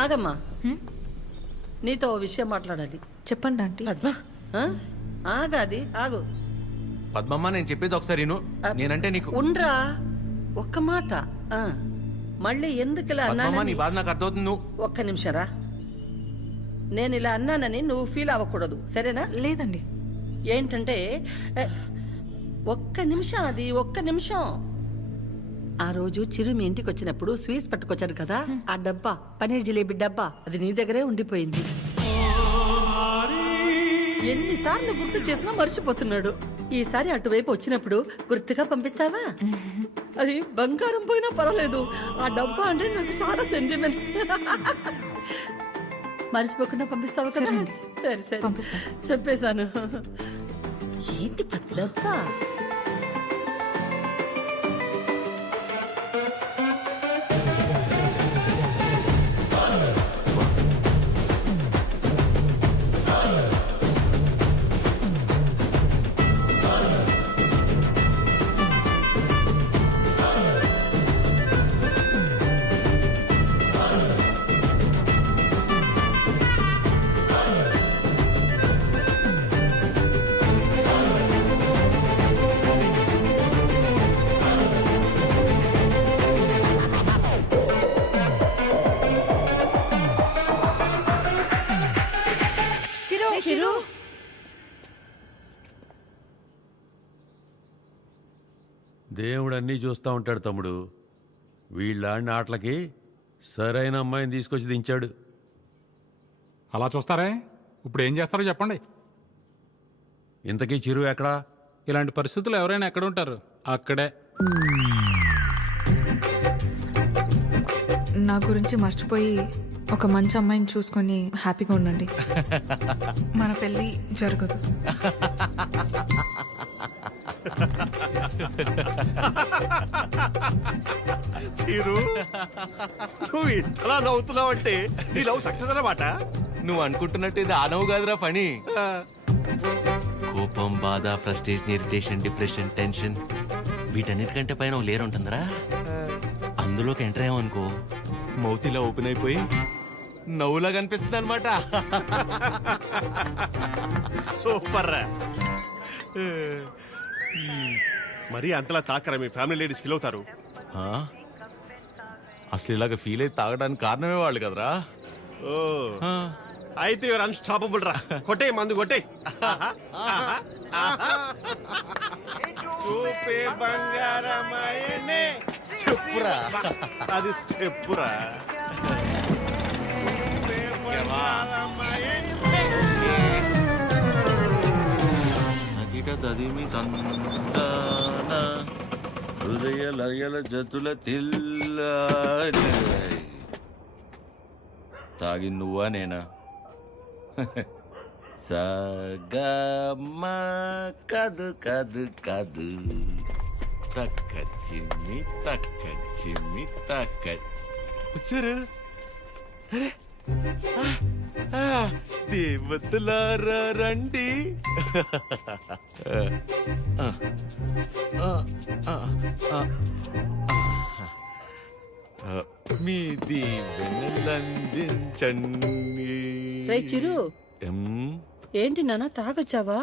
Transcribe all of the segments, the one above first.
ఆగమ్మా, నీతో ఓ విషయం మాట్లాడాలి. చెప్పండి ఆంటీ. పద్మ, ఆగాది ఆగు. పద్మమ్మ, నేను చెప్పేది ఒకసారి విను. నేనంటే నీకు ఉండ్రా, ఒక్క మాట. మళ్ళీ ఎందుకు ఇలా పద్మమ్మ, నీ అన్నానని బాధ నాకు అర్థమవుతుంది. నువ్వు ఒక్క నిమిషం రా. నేను ఇలా అన్నానని నువ్వు ఫీల్ అవ్వకూడదు, సరేనా? లేదండి. ఏంటంటే ఒక్క నిమిషం, అది ఒక్క నిమిషం. ఆ రోజు చిరు మీ ఇంటికి వచ్చినప్పుడు స్వీట్స్ పట్టుకొచ్చాడు కదా, ఆ డబ్బా, పనీర్ జిలేబీ డబ్బా, అది నీ దగ్గరే ఉండిపోయింది. ఎన్నిసార్లు గుర్తు చేసినా మర్చిపోతున్నాడు. ఈసారి అటువైపు వచ్చినప్పుడు గుర్తుగా పంపిస్తావా? అది బంగారం పోయినా పర్వాలేదు, ఆ డబ్బా అంటే నాకు చాలా సెంటిమెంట్స్. మర్చిపోకుండా పంపిస్తావా కదా? సరే సరే పంపిస్తాను. చెప్పేశాను. ఏంటి డబ్బా? దేవుడు అన్నీ చూస్తూ ఉంటాడు తమ్ముడు. వీళ్ళాడిన ఆటలకి సరైన అమ్మాయిని తీసుకొచ్చి దించాడు. అలా చూస్తారే, ఇప్పుడు ఏం చేస్తారో చెప్పండి. ఇంతకీ చిరు ఎక్కడా? ఇలాంటి పరిస్థితులు ఎవరైనా ఎక్కడ ఉంటారు? అక్కడే. నా గురించి మర్చిపోయి ఒక మంచి అమ్మాయిని చూసుకొని హ్యాపీగా ఉండండి. మన పెళ్ళి జరగదు. చీరు, నువ్వు ఇంతలా నవ్వుతున్నావంటే నీ లవ్ సక్సెస్ అన్నమాట. నువ్వు అనుకుంటున్నట్టు ఇది ఆనవు కాదురా పని. కోపం, బాధ, ఫ్రస్ట్రేషన్, ఇరిటేషన్, డిప్రెషన్, టెన్షన్, వీటన్నిటికంటే పైన ఓ లేరు ఉంటుందిరా. అందులోకి ఎంటర్ అయ్యామనుకో, మౌత్ ఇలా ఓపెన్ అయిపోయి నవ్వులా కనిపిస్తుంది అనమాట. సూపర్ రా. మరి అంతలా తాకరా, మీ ఫ్యామిలీ లేడీస్ ఫీల్ అవుతారు. అసలు ఇలాగ ఫీల్ అయితే తాగడానికి కారణమే వాళ్ళు కదరా. ఓ, అయితే యువర్ అన్స్టాపబుల్ రా. కొట్టే మందు కొట్టే. చూపే బంగారమాయనే. చెప్పురా. అది స్టెప్పురా. తదిమి తందాన హృదయ లయల జతుల తిల్ల. తాగి నువ్వా నేనా? సగమ కదు కదు కదు తక్క చిమ్మి తక్క చిమ్మి తక్క. వచ్చారు దేవతలారా రండి. మీ దీవెనలందించండి. రే చిరు, ఏంటి నాన్న తాగొచ్చావా?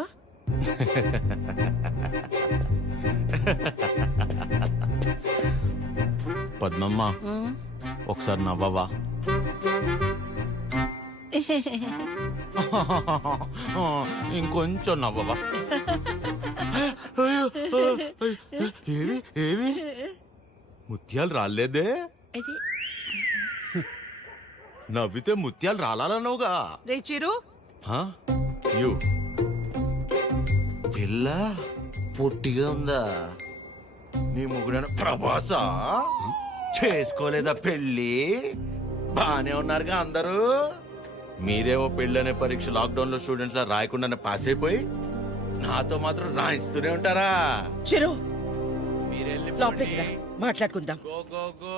పద్మమ్మ, ఒకసారి నవ్వవా? ఇంకొంచెం నవ్వవా? ఏవి ఏవి ముత్యాలు రాలేదే? నవ్వితే ముత్యాలు రాలనవుగా. రే చిరు, యు పిల్ల పొట్టిగా ఉందా? నీ ముగ్గురైన ప్రభాసా చేసుకోలేదా పెళ్ళి? బానే ఉన్నారుగా అందరూ. మీరేమో పెళ్ళి అనే పరీక్ష లాక్డౌన్ లో స్టూడెంట్స్ లా రాయకుండానే పాస్ అయిపోయి నాతో మాత్రం రాయిస్తూనే ఉంటారా? చిరు, మీరెళ్ళి లోపలికి రా, మాట్లాడుకుందాం. Go go go.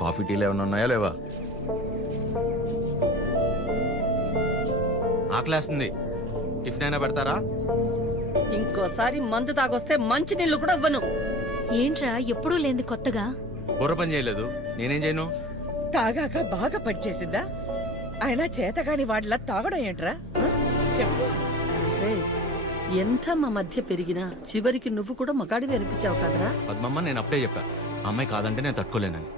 కాఫీ టీలు ఏమైనా ఉన్నాయా లేవా? ఆకలేస్తుంది. టిఫిన్ అయినా పెడతారా? ఇంకోసారి మందు తాగొస్తే మంచి నీళ్లు కూడా ఇవ్వను. ఏంట్రా ఎప్పుడూ లేంది కొత్తగా? బుర్ర పని చేయలేదు, నేనేం చేయను? తాగాక బాగా పనిచేసిందా? అయినా చేతగాని వాడిలా తాగడం ఏంట్రా? ఆ? చెప్పు. రేయ్, ఎంత మా మధ్య పెరిగినా చివరికి నువ్వు కూడా మగాడివి అనిపించావు కదరా. పద్మమ్మ నేను అప్పుడే చెప్పా, ఆ అమ్మాయి కాదంటే నేను తట్టుకోలేనని.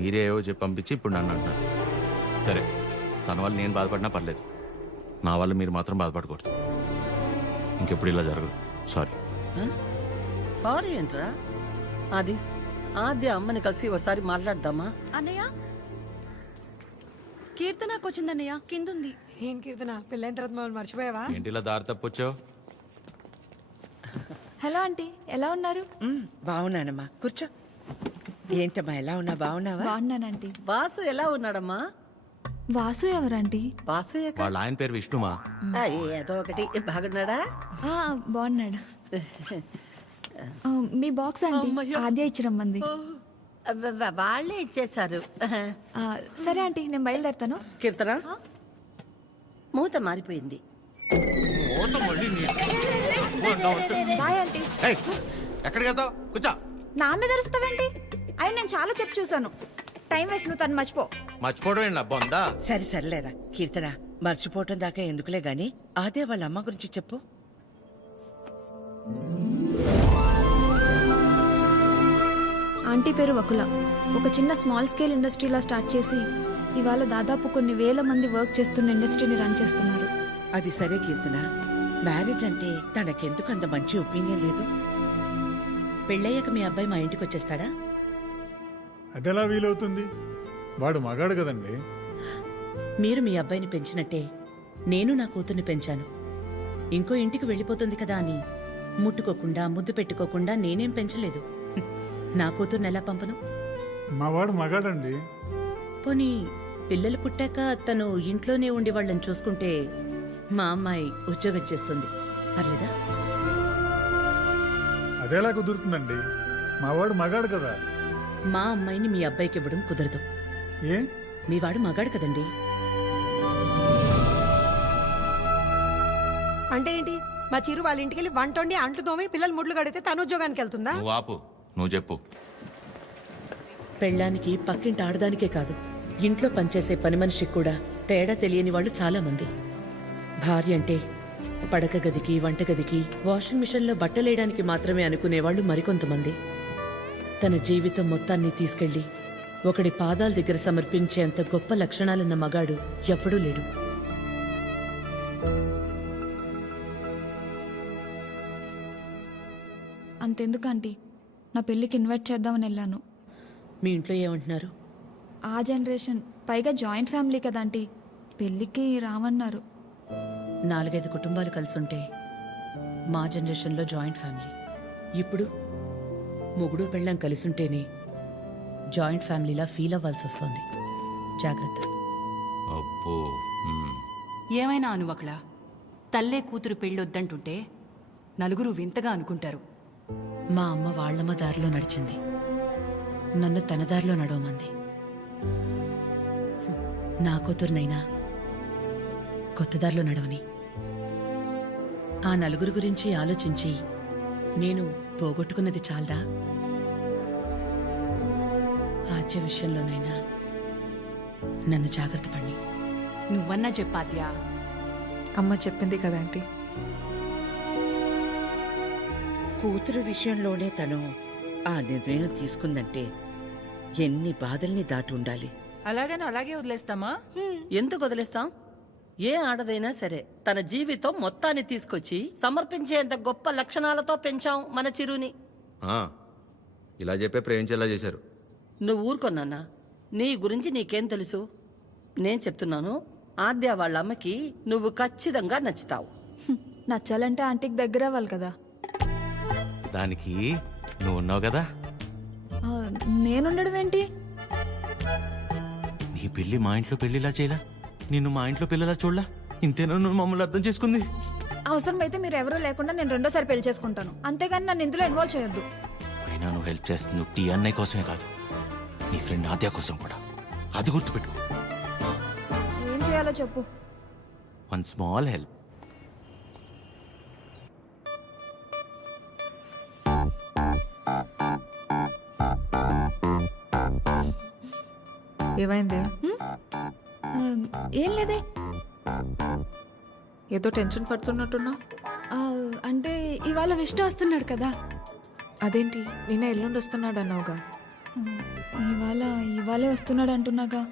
మీరే ఏవో చెప్పి పంపించి ఇప్పుడు నన్ను అంటున్నారు. సరే, తన వల్ల నేను బాధపడినా పర్లేదు, నా వల్ల మీరు మాత్రం బాధపడకూడదు. ఇంకెప్పుడు ఇలా జరగదు. సారీ. సారీ ఏంట్రా? అది ఆద్య అమ్మని కలిసి ఒకసారి మాట్లాడదామా? అన్నయ్య, కీర్తనకు వచ్చిందన్నయ్య, కిందుంది. ఏం కీర్తన, పెళ్ళైన తర్వాత మమ్మల్ని మర్చిపోయావా? ఏంటి ఇలా దారి తప్పొచ్చావు? హలో ఆంటీ, ఎలా ఉన్నారు? బాగున్నానమ్మా, కూర్చో. ఏంటమ్మా ఎలా ఉన్నా, బాగున్నావా? బాగున్నానంటీ. వాసు ఎలా ఉన్నాడమ్మా? వాసు ఎవరంటీ? వాసు వాళ్ళ ఆయన పేరు విష్ణుమా. ఏదో ఒకటి. బాగున్నాడా? బాగున్నాడు. మీ బాక్స్ ఆంటీ ఆద్య ఇచ్చిరమ్మంది. వాళ్ళే ఇచ్చేశారు. సరే ఆంటీ, నేను బయలుదేరుతాను. కీర్తన, మూత మారిపోయింది. Bye aunty. ఎక్కడికి వెళ్తావు? కూర్చో. నా మీద అరుస్తావేంటి? అయినా నేను చాలా చెప్పు చూసాను. టైం వేస్ట్, నువ్వు తను మర్చిపో. మర్చిపోవడం ఏంటి బొందా? సరే సర్లేరా కీర్తన, మర్చిపోవటం దాకా ఎందుకులే గాని అదే వాళ్ళ అమ్మ గురించి చెప్పు. ఆంటీ పేరు వకుల. ఒక చిన్న స్మాల్ స్కేల్ ఇండస్ట్రీలా స్టార్ట్ చేసి ఇవాళ దాదాపు కొన్ని వేల మంది వర్క్ చేస్తున్న ఇండస్ట్రీని రన్ చేస్తున్నారు. అది సరే కీర్తన, మ్యారేజ్ అంటే తనకెందుకు అంత మంచి ఒపీనియన్ లేదు? పెళ్ళయ్యాక మీ అబ్బాయి మా ఇంటికి వచ్చేస్తాడా? అదెలా వీలవుతుంది? వాడు మగాడు కదండి. మీరు మీ అబ్బాయిని పెంచినట్టే నేను నా కూతుర్ని పెంచాను. ఇంకో ఇంటికి వెళ్ళిపోతుంది కదా అని ముట్టుకోకుండా ముద్దు పెట్టుకోకుండా నేనేం పెంచలేదు. నా కూతుర్ని ఎలా పంపను? మా వాడు మగాడండి. పోనీ పిల్లలు పుట్టాక తను ఇంట్లోనే ఉండి వాళ్ళని చూసుకుంటే మా అమ్మాయి ఉద్యోగం చేస్తుంది, పర్లేదా? అదెలా కుదురుతుందండి? మా వాడు మగాడు కదా. మా అమ్మాయిని మీ అబ్బాయికి ఇవ్వడం కుదరదు. ఏ? మీ వాడు మగాడు కదండి. అంటే ఏంటి? మా చిరు వాళ్ళ ఇంటికి వెళ్ళి వంట వండి అంట్లు తోమి పిల్లలు ముడ్లు కడితే తను ఉద్యోగానికి వెళ్తుందా? నువ్వు ఆపు, నువ్వు చెప్పు. పెళ్ళానికి పక్కింటి ఆడదానికే కాదు, ఇంట్లో పనిచేసే పని మనిషికి కూడా తేడా తెలియని వాళ్ళు చాలా మంది. భార్య అంటే పడక గదికి, వంటగదికి, వాషింగ్ మిషన్లో బట్టలేయడానికి మాత్రమే అనుకునేవాళ్ళు మరికొంతమంది. తన జీవితం మొత్తాన్ని తీసుకెళ్లి ఒకడి పాదాల దగ్గర సమర్పించేంత గొప్ప లక్షణాలున్న మగాడు ఎప్పుడూ లేడు. అంతెందుకు ఆంటీ, నా పెళ్ళికి ఇన్వైట్ చేద్దామని వెళ్ళాను. మీ ఇంట్లో ఏమంటున్నారు? ఆ జనరేషన్, పైగా జాయింట్ ఫ్యామిలీ కదా ఆంటీ, పెళ్ళికి రామన్నారు. 4-5 కుటుంబాలు కలిసుంటే మా జనరేషన్లో జాయింట్ ఫ్యామిలీ. ఇప్పుడు మొగుడు పెళ్ళం కలిసుంటేనే జాయింట్ ఫ్యామిలీలా ఫీల్ అవ్వాల్సి వస్తుంది. జాగ్రత్త. అబ్బో. ఏమైనా అనువకళ, తల్లే కూతురు పెళ్ళొద్దంటుంటే నలుగురు వింతగా అనుకుంటారు. మా అమ్మ వాళ్ళమ్మ దారిలో నడిచింది, నన్ను తన దారిలో నడవమంది. నా కూతురునైనా కొత్త దారిలో నడవని. ఆ నలుగురు గురించి ఆలోచించి నేను పోగొట్టుకున్నది చాలదా? ఆచే విషయంలోనైనా నన్ను జాగ్రత్త పడి. నువ్వన్నా చెప్పాద్యా. అమ్మ చెప్పింది కదా ఆంటీ. కూతురు విషయంలోనే తను ఆ నిర్ణయం తీసుకుందంటే ఎన్ని బాధల్ని దాటి ఉండాలి. అలాగని అలాగే వదిలేస్తామా? ఎందుకు వదిలేస్తాం? ఏ ఆడదైనా సరే తన జీవితం మొత్తాన్ని తీసుకొచ్చి సమర్పించేంత గొప్ప లక్షణాలతో పెంచాం మన చిరుని. ఇలా చెప్పే ప్రేమించేలా చేశారు. నువ్వు ఊరుకొన్నానా? నీ గురించి నీకేం తెలుసు? నేను చెప్తున్నాను, ఆద్య వాళ్ళ అమ్మకి నువ్వు ఖచ్చితంగా నచ్చుతావు. నచ్చాలంటే ఆంటీకి దగ్గర అవ్వాలి కదా. దానికి నువ్వు ఉన్నావు కదా. నేనుండడం ఏంటి? నీ పెళ్లి మా ఇంట్లో పెళ్లిలా చేయలా, నిన్ను మా ఇంట్లో పిల్లలా చూడలా. ఇంతేనా నువ్వు మమ్మల్ని అర్థం చేసుకుంది? అవసరమైతే మీరు ఎవరూ లేకుండా నేను రెండోసారి పెళ్లి చేసుకుంటాను, అంతేగాని నన్ను ఇందులో ఇన్వాల్వ్ చేయొద్దు. అయినా నువ్వు హెల్ప్ చేస్తుంది టీ అన్నయ్య కోసమే కాదు, నీ ఫ్రెండ్ ఆద్య కోసం కూడా. అది గుర్తుపెట్టుకో. ఏం చేయాలో చెప్పు. One small help. ఏమైంది? ఆ, ఏం లేదే. ఏదో టెన్షన్ పడుతున్నట్టున్నా. ఆ, అంటే ఇవాళ విష్ణు వస్తున్నాడు కదా. అదేంటి నిన్న ఎల్లుండి వస్తున్నాడు అన్నావుగా. ఇవాళే వస్తున్నాడు అంటున్నాగా.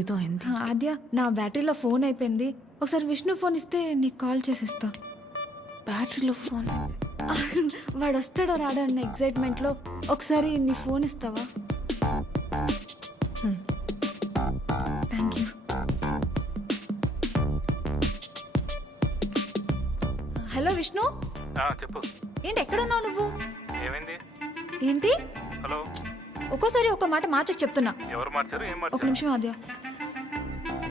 ఏదో అయింది. ఆద్య, నా బ్యాటరీలో ఫోన్ అయిపోయింది. ఒకసారి విష్ణు ఫోన్ ఇస్తే నీకు కాల్ చేసిస్తా. బ్యాటరీలో ఫోన్? వాడు వస్తాడో రాడో అన్న ఎగ్జైట్మెంట్లో ఒకసారి నీ ఫోన్ ఇస్తావా? Thank you. హలో విష్ణు. చెప్పు. ఏంటి ఎక్కడున్నావు నువ్వు? ఏమైంది? ఏంటి? హలో. ఒక్కోసారి ఒక మాట మార్చకు చెప్తున్నా. ఎవరు మార్చారు? ఏం మార్చారు? ఒక నిమిషం ఆద్య.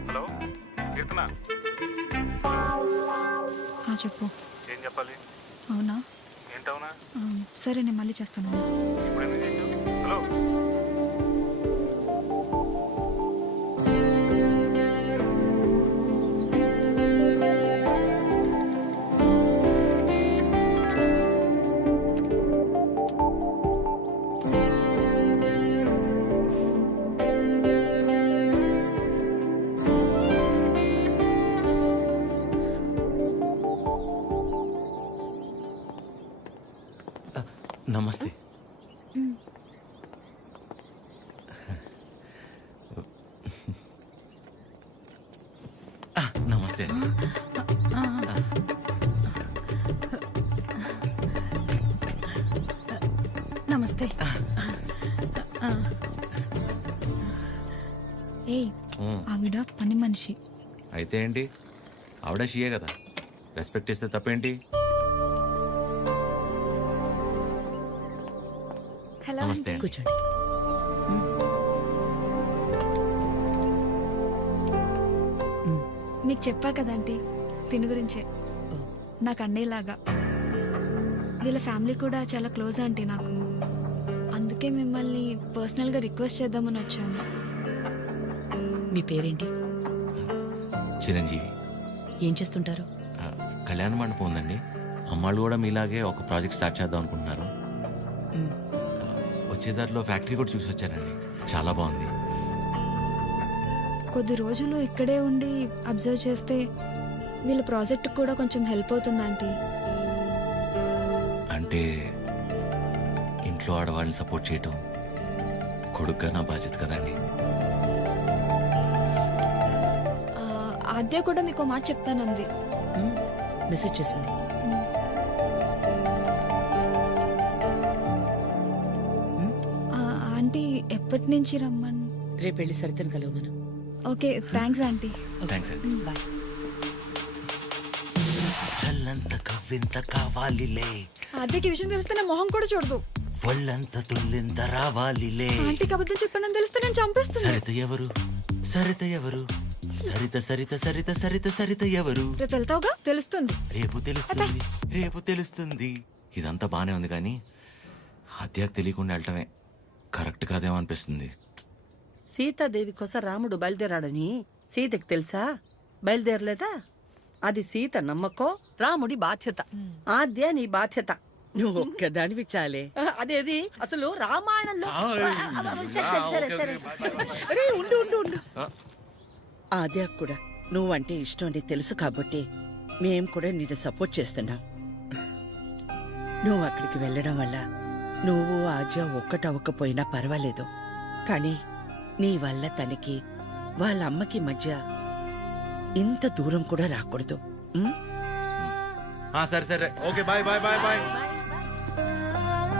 హలో కీర్తన. చెప్పు. ఏం చెప్పాలి? అవునా? ఏంటవునా? సరే నేను మళ్ళీ చేస్తాను. ఇప్పుడు ఎందుకు చేసావు? హలో. నమస్తే. నమస్తే అండి. నమస్తే. ఏయ్, ఆవిడ పని మనిషి. అయితే ఏంటి, ఆవిడ షియే కదా, రెస్పెక్ట్ ఇస్తే తప్పేంటి? హలో. నమస్తే. కూర్చోండి. మీకు చెప్పా కదంటీ తిని గురించే. నాకు అన్నయ్యలాగా. వీళ్ళ ఫ్యామిలీ కూడా చాలా క్లోజ్ ఆంటీ నాకు. అందుకే మిమ్మల్ని పర్సనల్గా రిక్వెస్ట్ చేద్దామని వచ్చాను. మీ పేరేంటి? చిరంజీవి. ఏం చేస్తుంటారు? కళ్యాణ మండపం ఉందండి. అమ్మాళ్ళు కూడా మీలాగే ఒక ప్రాజెక్ట్ స్టార్ట్ చేద్దాం అనుకుంటున్నారు. వచ్చేదారిలో ఫ్యాక్టరీ కూడా చూసి వచ్చారండి, చాలా బాగుంది. కొద్ది రోజులు ఇక్కడే ఉండి అబ్జర్వ్ చేస్తే వీళ్ళ ప్రాజెక్ట్ కూడా కొంచెం హెల్ప్ అవుతుంది ఆంటీ. అంటే ఇంట్లో ఆడవాళ్ళని సపోర్ట్ చేయటం కొడుగ్గా నా బాధ్యత కదండి. ఆద్య కూడా మీకు మాట చెప్తానంది. మెసేజ్ చేసింది. ఆంటీ ఎప్పటి నుంచి రమ్మని? రేపు వెళ్ళి సరితను కలవమను. Okay, thanks aunty. థ్యాంక్స్ అండి. బాయ్. చల్లంత కవ్వింత కావాలిలే, ఆద్యకి విషయం తెలిస్తే నా మొహం కూడా చూడదు. ఒళ్ళంత తుల్లింత రావాలిలే. ఆంటీకి అబద్ధం చెప్పానని తెలిస్తే నేను చంపేస్తుంది. సరిత ఎవరు? సరిత ఎవరు? సరిత సరిత సరిత సరిత సరిత ఎవరు? రేపు వెళ్తావుగా, తెలుస్తుంది. రేపు తెలుస్తుంది, రేపు తెలుస్తుంది. ఇదంతా బానే ఉంది కానీ హత్యకు తెలియకుండా వెళ్ళటమే కరెక్ట్ కాదేమో అనిపిస్తుంది. సీతాదేవి కోసం రాముడు బయలుదేరాడని సీతకి తెలుసా? బయలుదేరలేదా? అది సీత నమ్మకం, రాముడి బాధ్యత. ఆద్య నీ బాధ్యత. నువ్వు ఒక్కదానివి చాలే. అదేది అసలు రామాయణంలో. సరే, సరే. అరే ఉండు ఉండు ఉండు. ఆద్య కూడా నువ్వంటే ఇష్టం అని తెలుసు కాబట్టి మేం కూడా నిన్ను సపోర్ట్ చేస్తున్నాం. నువ్వు అక్కడికి వెళ్ళడం వల్ల నువ్వు ఆద్య ఒక్కటవ్వకపోయినా పర్వాలేదు, కానీ నీ వల్ల తనకి వాళ్ళ అమ్మకి మధ్య ఇంత దూరం కూడా రాకూడదు. సరే సరే, okay, bye bye bye bye.